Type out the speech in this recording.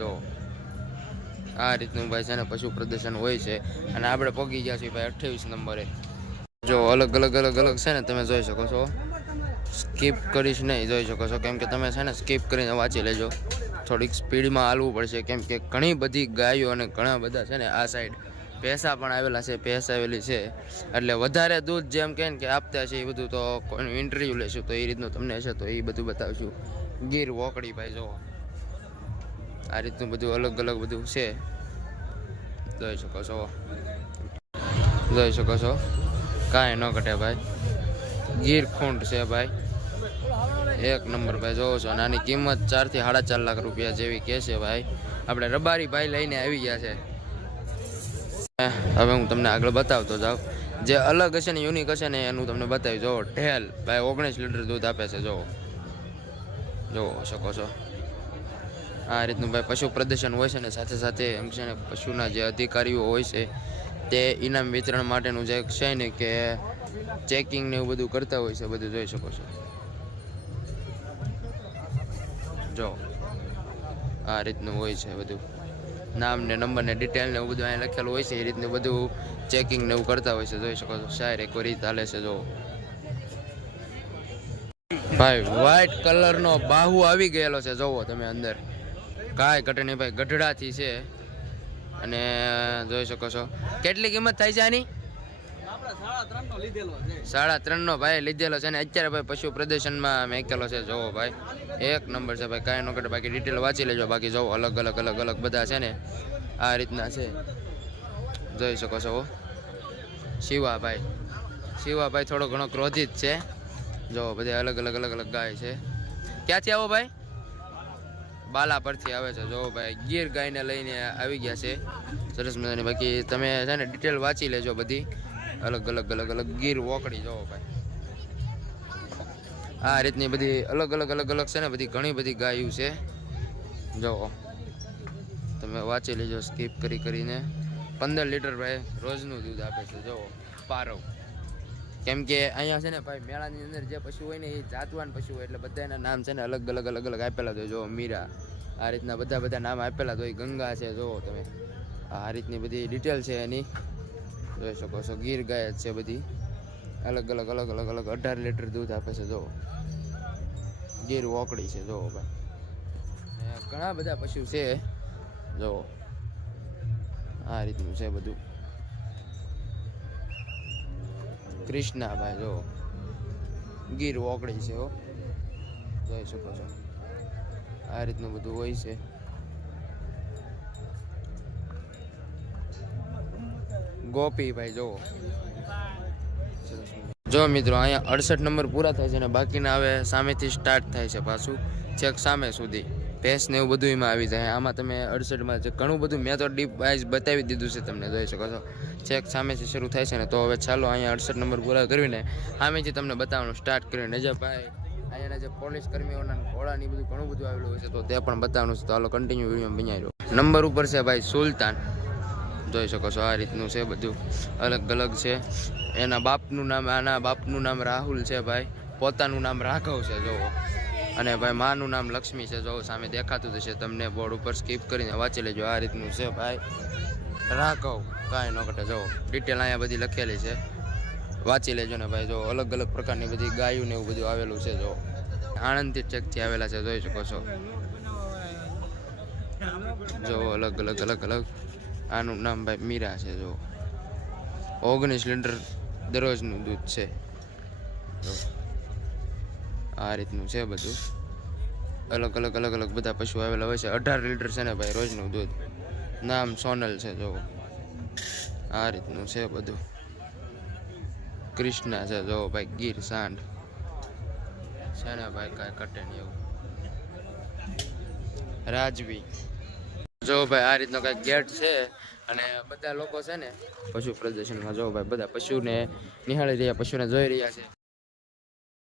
જો આ રીતનું ભાઈ છે ને પશુ પ્રદર્શન હોય છે. અને આપણે પગી ગયા છીએ ભાઈ અઠ્યાવીસ નંબરે. જો અલગ અલગ અલગ અલગ છે ને તમે જોઈ શકો છો. સ્કીપ કરીશ નહીં, જોઈ શકો છો. કેમ કે તમે છે ને સ્કીપ કરીને વાંચી લેજો. થોડીક સ્પીડમાં હાલવું પડશે. કેમ કે ઘણી બધી ગાયો અને ઘણા બધા છે ને આ સાઈડ ભેંસા પણ આવેલા છે, ભેંસ આવેલી છે. એટલે વધારે દૂધ જેમ કે કે આપતા છે એ બધું તો ઇન્ટરવ્યૂ લેશું તો એ રીતનું તમને હશે તો એ બધું બતાવશું. ગીર વોકડી ભાઈ, જો. આ રીતનું બધું અલગ અલગ બધું છે. જોઈ શકો છો. જોઈ શકો છો. કાંઈ ન ઘટે ભાઈ. ગીર ખૂંટ છે ભાઈ. એક નંબર ભાઈ, જોવો છો. અને આની કિંમત ચારથી સાડા ચાર લાખ રૂપિયા જેવી કે છે ભાઈ. આપણે રબારી ભાઈ લઈને આવી ગયા છે. હવે હું તમને આગળ બતાવતો જાઉં. જે અલગ હશે ને યુનિક હશે ને એનું તમને બતાવી જોવો ઢેલ ભાઈ, ઓગણીસ લીટર દૂધ આપે છે, જોવો. જોવો, શકો છો. આ રીતનું ભાઈ પશુ પ્રદર્શન હોય છે ને સાથે સાથે એમ છે ને પશુના જે અધિકારીઓ હોય છે, તે ઇનામ વિતરણ માટેનું જે છે ને કે ચેકિંગ ને એવું બધું કરતા હોય છે, બધું જોઈ શકો છો. જો, આ રીતનું હોય છે બધું. નામ ને નંબર ને ડિટેલ ને એવું બધું અહીંયા લખેલું હોય છે, એ રીતનું બધું ચેકિંગ ને એવું કરતા હોય છે, જોઈ શકો છો. શાયર એક રીત હાલે છે, જો. ભાઈ વ્હાઈટ કલરનો બાહુ આવી ગયેલો છે, જોવો તમે અંદર. કાંઈ ઘટે નહીં ભાઈ, ગઢડાથી છે. અને જોઈ શકો છો. કેટલી કિંમત થાય છે આની? સાડા ત્રણ નો ભાઈ લીધેલો છે અને અત્યારે ભાઈ પશુ પ્રદર્શનમાં મેકેલો છે. જોવો ભાઈ, એક નંબર છે ભાઈ, કાંઈ ન ઘટે. બાકી ડિટેલ વાંચી લેજો. બાકી જોવો અલગ અલગ અલગ અલગ બધા છે ને આ રીતના છે. જોઈ શકો છો. શિવાભાઈ શિવાભાઈ થોડો ઘણો ક્રોધિત છે. જો બધા અલગ અલગ અલગ અલગ ગાય છે. ક્યાંથી આવો ભાઈ? બાલા પરથી આવે છે. જો ભાઈ ગીર ગાયને લઈને આવી ગયા છે. સરસ મજાની. બાકી તમે છે ને ડિટેલ વાંચી લેજો બધી. અલગ અલગ અલગ અલગ ગીર વોકડી જાઓ ભાઈ. આ રીતની બધી અલગ અલગ અલગ અલગ છે ને બધી ઘણી બધી ગાયું છે. જોવો તમે વાંચી લેજો સ્કીપ કરી, કરીને. પંદર લીટર ભાઈ રોજનું દૂધ આપે છે. જોવો પારવ. કેમ કે અહીંયા છે ને ભાઈ મેળાની અંદર જે પશુ હોય ને એ જાતવાન પશુ હોય એટલે બધા એના નામ છે ને અલગ અલગ અલગ અલગ આપેલા છે. જો, મીરા. આ રીતના બધા બધા નામ આપેલા તો એ ગંગા છે જોવો તમે. આ રીતની બધી ડિટેલ છે એની. જોઈ શકો છો, ગીર ગાય છે બધી. અલગ અલગ અલગ અલગ અલગ અઢાર લીટર દૂધ આપે છે જોવો ગીર વોકડી છે જોવો ભાઈ ઘણા બધા પશુ છે જોવો આ રીતનું છે બધું. ક્રિષ્ના ભાઈ જો ગીર ઓકળી છે જોઈ શકો છો. આ રીતનું બધું હોય છે. ગોપીભાઈ જુઓ. જો મિત્રો, અહીંયા અડસઠ નંબર પૂરા થાય છે અને બાકીના હવે સામેથી સ્ટાર્ટ થાય છે પાછું, છેક સામે સુધી. ભેંસ ને એવું બધું એમાં આવી જાય. આમાં તમે અડસઠમાં છે ઘણું બધું, મેં તો ડીપ વાઇઝ બતાવી દીધું છે તમને, જોઈ શકો છો. છેક સામેથી શરૂ થાય છે ને, તો હવે ચાલો અહીંયા અડસઠ નંબર પૂરા કરીને સામેથી તમને બતાવવાનું સ્ટાર્ટ કરીને. જે ભાઈ. અહીંયાના જે પોલીસ કર્મીઓના ઘોડાની બધું ઘણું બધું આવેલું હોય છે, તો તે પણ બતાવવાનું છે. તો હાલો કન્ટિન્યુ વીડિયો બનાવી નંબર ઉપર છે ભાઈ સુલતાન. જોઈ શકો છો, આ રીતનું છે બધું. અલગ અલગ છે. એના બાપનું નામ, આના બાપનું નામ રાહુલ છે ભાઈ. પોતાનું નામ રાઘવ છે, જોવો. અને ભાઈ માનું નામ લક્ષ્મી છે, જોવો, સામે દેખાતું છે તમને બોર્ડ ઉપર સ્કીપ કરીને વાંચી લેજો. આ રીતનું છે ભાઈ. રાઘવ. કાંઈ ન ઘટે, જોવો. ડિટેલ અહીંયા બધી લખેલી છે. વાંચી લેજો ને ભાઈ, જો અલગ અલગ પ્રકારની બધી ગાયું ને એવું બધું આવેલું છે, જો. આણંદથી ચેકથી આવેલા છે, જોઈ શકો છો. જો અલગ અલગ અલગ અલગ. આનું નામ ભાઈ મીરા છે, જો. ઓગણીસ લીટર દરરોજનું દૂધ છે. આ રીતનું છે બધું. અલગ અલગ અલગ અલગ બધા પશુ આવેલા હોય છે. અઢાર લીટર છે ને ભાઈ રોજનું દૂધ. નામ સોનલ છે, જો. આ રીતનું છે બધું. કૃષ્ણા છે, જો ભાઈ ગીર સાંડ છે ને ભાઈ કાંઈ કટે નહીં એવું. રાજવી. જો ભાઈ આ રીતનો કાંઈક ગેટ છે અને બધા લોકો છે ને પશુ પ્રદર્શનમાં જો ભાઈ બધા પશુને નિહાળી રહ્યા, પશુને જોઈ રહ્યા છે.